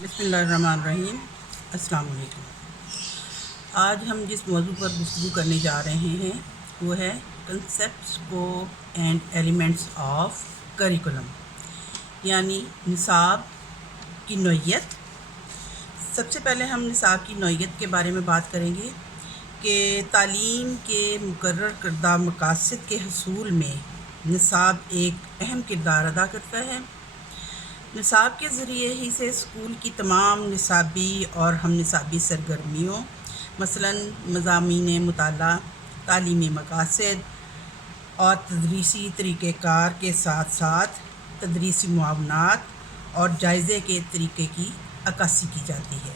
بسم اللہ الرحمن الرحیم۔ السلام علیکم۔ آج ہم جس موضوع پر گفتگو کرنے جا رہے ہیں وہ ہے concepts scope and elements of curriculum, یعنی نصاب کی نوعیت۔ سب سے پہلے ہم نصاب کی نوعیت کے بارے میں بات کریں گے کہ تعلیم کے مقرر کردہ مقاصد کے حصول میں نصاب ایک اہم کردار ادا کرتا ہے۔ نصاب کے ذریعے ہی سے اسکول کی تمام نصابی اور ہم نصابی سرگرمیوں، مثلاً مضامین مطالعہ، تعلیمی مقاصد اور تدریسی طریقۂ کار کے ساتھ ساتھ تدریسی معاونات اور جائزے کے طریقے کی عکاسی کی جاتی ہے۔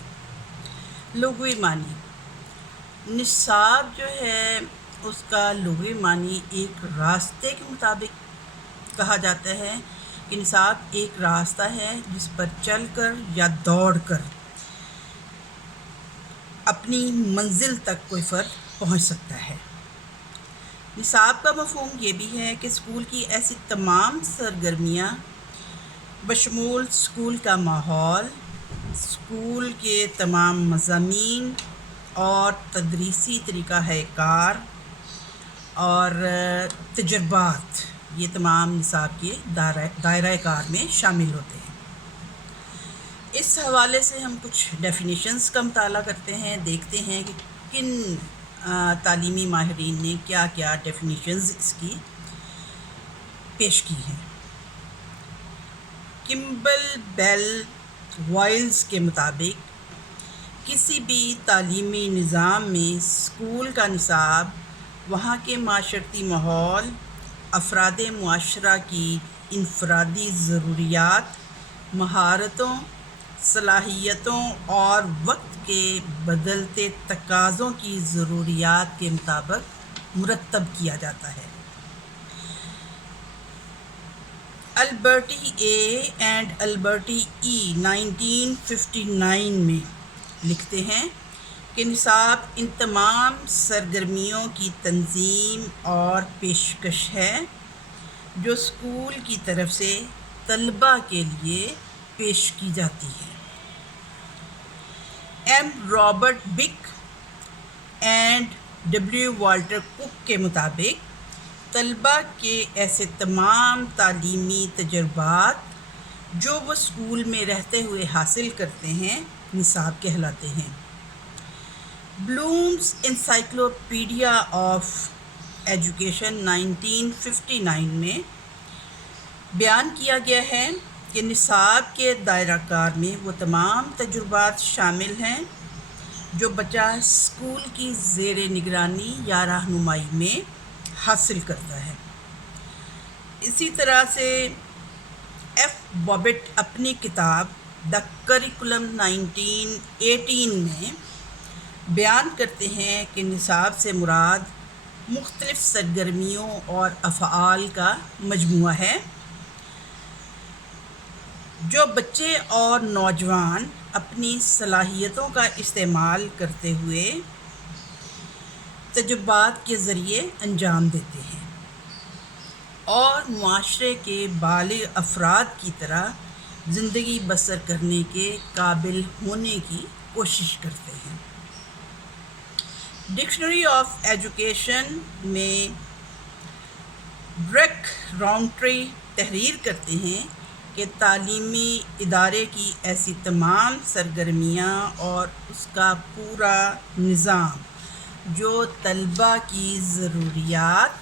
لغوی معنی: نصاب جو ہے اس کا لغوی معنی ایک راستے کے مطابق کہا جاتا ہے کہ نصاب ایک راستہ ہے جس پر چل کر یا دوڑ کر اپنی منزل تک کوئی فرد پہنچ سکتا ہے۔ نصاب کا مفہوم یہ بھی ہے کہ اسکول کی ایسی تمام سرگرمیاں بشمول اسکول کا ماحول، اسکول کے تمام مضامین اور تدریسی طریقہ کار اور تجربات، یہ تمام نصاب کے دائرہ کار میں شامل ہوتے ہیں۔ اس حوالے سے ہم کچھ ڈیفینیشنز کا مطالعہ کرتے ہیں، دیکھتے ہیں کہ کن تعلیمی ماہرین نے کیا کیا ڈیفینیشنز اس کی پیش کی ہیں۔ کمبل بیل وائلز کے مطابق کسی بھی تعلیمی نظام میں اسکول کا نصاب وہاں کے معاشرتی ماحول، افراد معاشرہ کی انفرادی ضروریات، مہارتوں، صلاحیتوں اور وقت کے بدلتے تقاضوں کی ضروریات کے مطابق مرتب کیا جاتا ہے۔ البرٹی اے اینڈ البرٹی ای 1959 میں لکھتے ہیں کہ نصاب ان تمام سرگرمیوں کی تنظیم اور پیشکش ہے جو اسکول کی طرف سے طلباء کے لیے پیش کی جاتی ہے۔ M Robert Buck and W Walter Cook کے مطابق طلباء کے ایسے تمام تعلیمی تجربات جو وہ اسکول میں رہتے ہوئے حاصل کرتے ہیں نصاب کہلاتے ہیں۔ بلومز انسائکلوپیڈیا آف ایجوکیشن 1959 میں بیان کیا گیا ہے کہ نصاب کے دائرہ کار میں وہ تمام تجربات شامل ہیں جو بچہ اسکول کی زیر نگرانی یا رہنمائی میں حاصل کرتا ہے۔ اسی طرح سے ایف بابٹ اپنی کتاب دا کریکولم 1918 میں بیان کرتے ہیں کہ نصاب سے مراد مختلف سرگرمیوں اور افعال کا مجموعہ ہے جو بچے اور نوجوان اپنی صلاحیتوں کا استعمال کرتے ہوئے تجربات کے ذریعے انجام دیتے ہیں اور معاشرے کے بالغ افراد کی طرح زندگی بسر کرنے کے قابل ہونے کی کوشش کرتے ہیں۔ ڈکشنری آف ایجوکیشن میں ڈریک راؤنٹری تحریر کرتے ہیں کہ تعلیمی ادارے کی ایسی تمام سرگرمیاں اور اس کا پورا نظام جو طلباء کی ضروریات،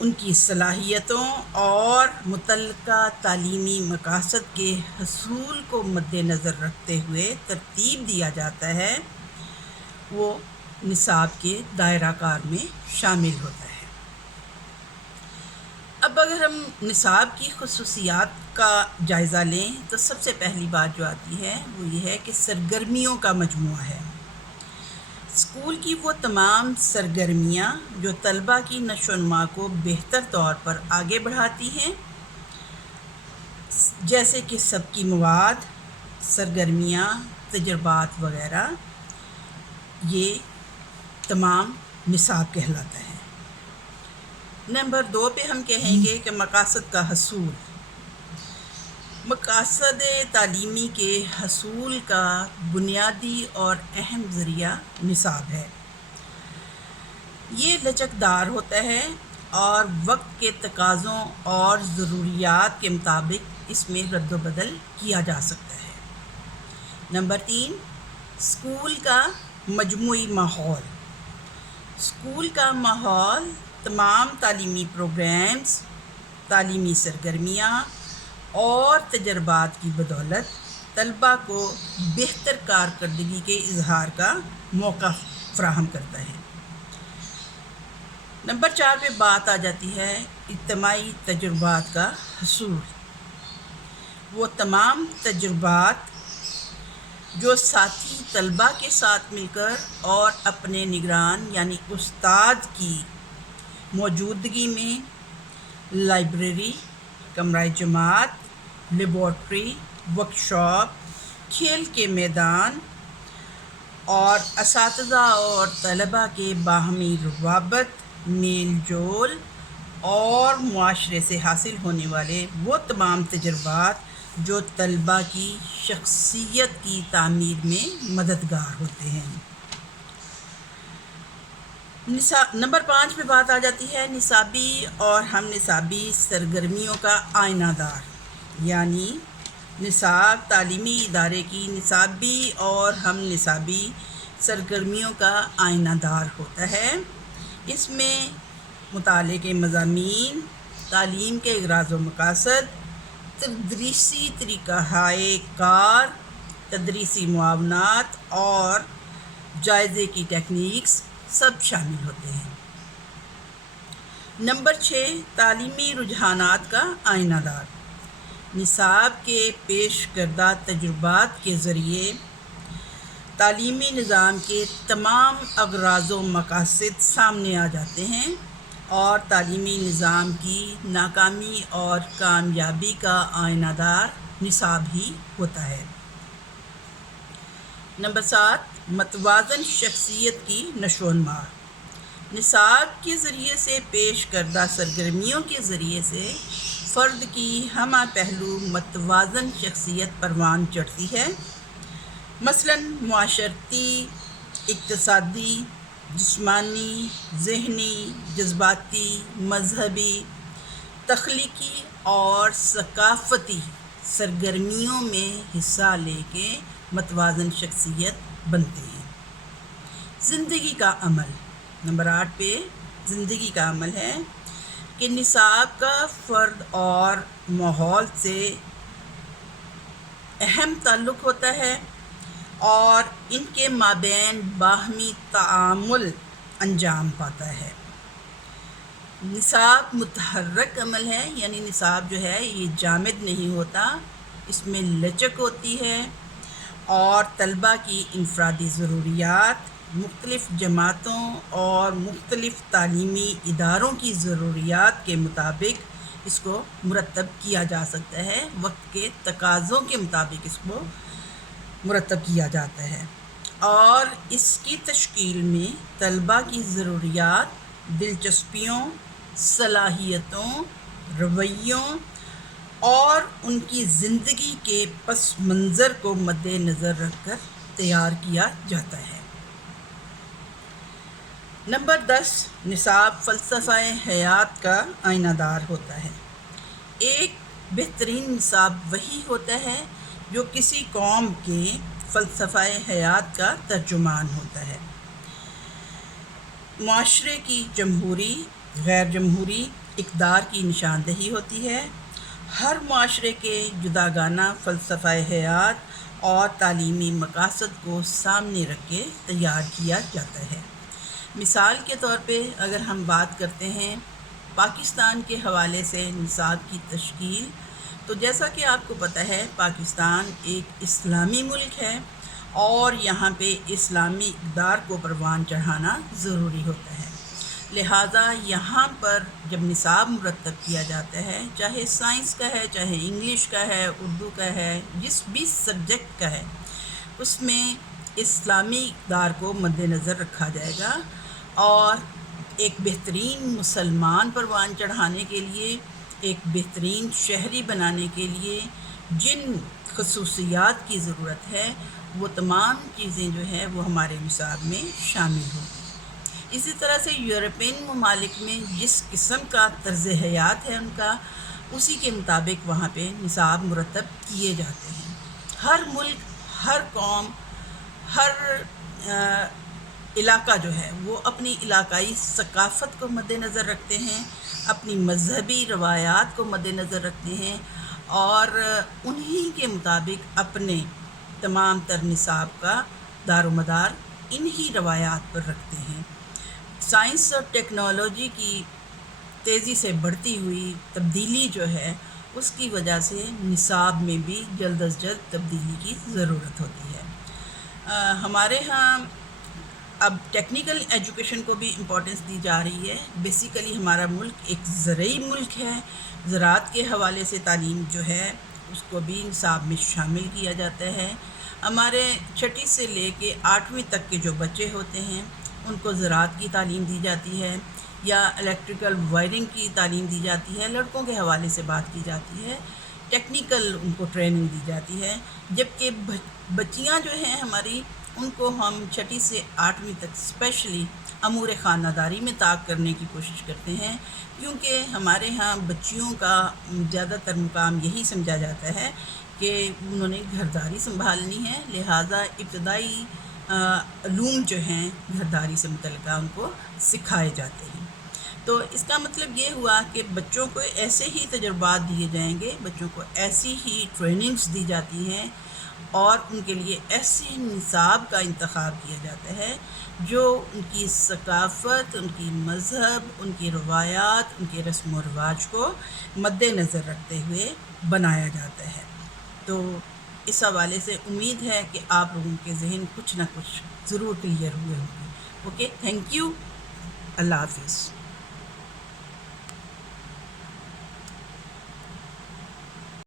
ان کی صلاحیتوں اور متعلقہ تعلیمی مقاصد کے حصول کو مد نظر رکھتے ہوئے ترتیب دیا جاتا ہے، وہ نصاب کے دائرہ کار میں شامل ہوتا ہے۔ اب اگر ہم نصاب کی خصوصیات کا جائزہ لیں تو سب سے پہلی بات جو آتی ہے وہ یہ ہے کہ سرگرمیوں کا مجموعہ ہے۔ اسکول کی وہ تمام سرگرمیاں جو طلباء کی نشو و نما کو بہتر طور پر آگے بڑھاتی ہیں، جیسے کہ سبقی مواد، سرگرمیاں، تجربات وغیرہ، یہ تمام نصاب کہلاتا ہے۔ نمبر 2 پہ ہم کہیں گے کہ مقاصد کا حصول۔ مقاصد تعلیمی کے حصول کا بنیادی اور اہم ذریعہ نصاب ہے۔ یہ لچکدار ہوتا ہے اور وقت کے تقاضوں اور ضروریات کے مطابق اس میں رد و بدل کیا جا سکتا ہے۔ نمبر 3، اسکول کا مجموعی ماحول۔ اسکول کا ماحول تمام تعلیمی پروگرامز، تعلیمی سرگرمیاں اور تجربات کی بدولت طلباء کو بہتر کارکردگی کے اظہار کا موقع فراہم کرتا ہے۔ نمبر 4 پہ بات آ جاتی ہے اجتماعی تجربات کا حصول۔ وہ تمام تجربات جو ساتھی طلباء کے ساتھ مل کر اور اپنے نگران یعنی استاد کی موجودگی میں لائبریری، کمرہ جماعت، لیبارٹری، ورکشاپ، کھیل کے میدان اور اساتذہ اور طلباء کے باہمی روابط، میل جول اور معاشرے سے حاصل ہونے والے وہ تمام تجربات جو طلباء کی شخصیت کی تعمیر میں مددگار ہوتے ہیں۔ نمبر 5 پہ بات آ جاتی ہے نصابی اور ہم نصابی سرگرمیوں کا آئینہ دار، یعنی نصاب تعلیمی ادارے کی نصابی اور ہم نصابی سرگرمیوں کا آئینہ دار ہوتا ہے۔ اس میں مطالعے کے مضامین، تعلیم کے اغراض و مقاصد، تدریسی طریقہ کار، تدریسی معاونات اور جائزے کی ٹیکنیکس سب شامل ہوتے ہیں۔ نمبر 6، تعلیمی رجحانات کا آئینہ دار۔ نصاب کے پیش کردہ تجربات کے ذریعے تعلیمی نظام کے تمام اغراض و مقاصد سامنے آ جاتے ہیں اور تعلیمی نظام کی ناکامی اور کامیابی کا آئینہ دار نصاب ہی ہوتا ہے۔ نمبر 7، متوازن شخصیت کی نشو و نما۔ نصاب کے ذریعے سے پیش کردہ سرگرمیوں کے ذریعے سے فرد کی ہمہ پہلو متوازن شخصیت پروان چڑھتی ہے، مثلاً معاشرتی، اقتصادی، جسمانی، ذہنی، جذباتی، مذہبی، تخلیقی اور ثقافتی سرگرمیوں میں حصہ لے کے متوازن شخصیت بنتے ہیں۔ زندگی کا عمل۔ نمبر 8 پہ زندگی کا عمل ہے کہ نصاب کا فرد اور ماحول سے اہم تعلق ہوتا ہے اور ان کے مابین باہمی تعامل انجام پاتا ہے۔ نصاب متحرک عمل ہے، یعنی نصاب جو ہے یہ جامد نہیں ہوتا، اس میں لچک ہوتی ہے اور طلباء کی انفرادی ضروریات، مختلف جماعتوں اور مختلف تعلیمی اداروں کی ضروریات کے مطابق اس کو مرتب کیا جا سکتا ہے، وقت کے تقاضوں کے مطابق اس کو مرتب کیا جاتا ہے اور اس کی تشکیل میں طلباء کی ضروریات، دلچسپیوں، صلاحیتوں، رویوں اور ان کی زندگی کے پس منظر کو مد نظر رکھ کر تیار کیا جاتا ہے۔ نمبر 10، نصاب فلسفہ حیات کا آئینہ دار ہوتا ہے۔ ایک بہترین نصاب وہی ہوتا ہے جو کسی قوم کے فلسفہ حیات کا ترجمان ہوتا ہے۔ معاشرے کی جمہوری، غیر جمہوری اقدار کی نشاندہی ہوتی ہے۔ ہر معاشرے کے جداگانہ فلسفہ حیات اور تعلیمی مقاصد کو سامنے رکھ کے تیار کیا جاتا ہے۔ مثال کے طور پہ اگر ہم بات کرتے ہیں پاکستان کے حوالے سے نصاب کی تشکیل، تو جیسا کہ آپ کو پتہ ہے پاکستان ایک اسلامی ملک ہے اور یہاں پہ اسلامی اقدار کو پروان چڑھانا ضروری ہوتا ہے، لہٰذا یہاں پر جب نصاب مرتب کیا جاتا ہے، چاہے سائنس کا ہے، چاہے انگلش کا ہے، اردو کا ہے، جس بھی سبجیکٹ کا ہے، اس میں اسلامی اقدار کو مد نظر رکھا جائے گا اور ایک بہترین مسلمان پروان چڑھانے کے لیے، ایک بہترین شہری بنانے کے لیے جن خصوصیات کی ضرورت ہے وہ تمام چیزیں جو ہے وہ ہمارے نصاب میں شامل ہوں۔ اسی طرح سے یورپین ممالک میں جس قسم کا طرز حیات ہے ان کا، اسی کے مطابق وہاں پہ نصاب مرتب کیے جاتے ہیں۔ ہر ملک، ہر قوم، ہر علاقہ جو ہے وہ اپنی علاقائی ثقافت کو مد نظر رکھتے ہیں، اپنی مذہبی روایات کو مد نظر رکھتے ہیں، اور انہی کے مطابق اپنے تمام تر نصاب کا دار و مدار انہی روایات پر رکھتے ہیں۔ سائنس اور ٹیکنالوجی کی تیزی سے بڑھتی ہوئی تبدیلی جو ہے اس کی وجہ سے نصاب میں بھی جلد از جلد تبدیلی کی ضرورت ہوتی ہے۔ ہمارے ہاں اب ٹیکنیکل ایجوکیشن کو بھی امپورٹنس دی جا رہی ہے۔ بیسیکلی ہمارا ملک ایک زرعی ملک ہے، زراعت کے حوالے سے تعلیم جو ہے اس کو بھی نصاب میں شامل کیا جاتا ہے۔ ہمارے چھٹی سے لے کے 8ویں تک کے جو بچے ہوتے ہیں ان کو زراعت کی تعلیم دی جاتی ہے یا الیکٹریکل وائرنگ کی تعلیم دی جاتی ہے۔ لڑکوں کے حوالے سے بات کی جاتی ہے، ٹیکنیکل ان کو ٹریننگ دی جاتی ہے، جبکہ بچیاں جو ہیں ہماری ان کو ہم چھٹی سے 8ویں تک اسپیشلی امور خانہ داری میں طاق کرنے کی کوشش کرتے ہیں، کیونکہ ہمارے ہاں بچیوں کا زیادہ تر مقام یہی سمجھا جاتا ہے کہ انہوں نے گھرداری سنبھالنی ہے، لہٰذا ابتدائی علوم جو ہیں گھرداری سے متعلقہ ان کو سکھائے جاتے ہیں۔ تو اس کا مطلب یہ ہوا کہ بچوں کو ایسے ہی تجربات دیے جائیں گے، بچوں کو ایسی ہی ٹریننگز دی جاتی ہیں اور ان کے لیے ایسے نصاب کا انتخاب کیا جاتا ہے جو ان کی ثقافت، ان کی مذہب، ان کی روایات، ان کے رسم و رواج کو مد نظر رکھتے ہوئے بنایا جاتا ہے۔ تو اس حوالے سے امید ہے کہ آپ لوگوں کے ذہن کچھ نہ کچھ ضرور کلیئر ہوئے ہوں گے۔ اوکے، تھینک یو، اللہ حافظ۔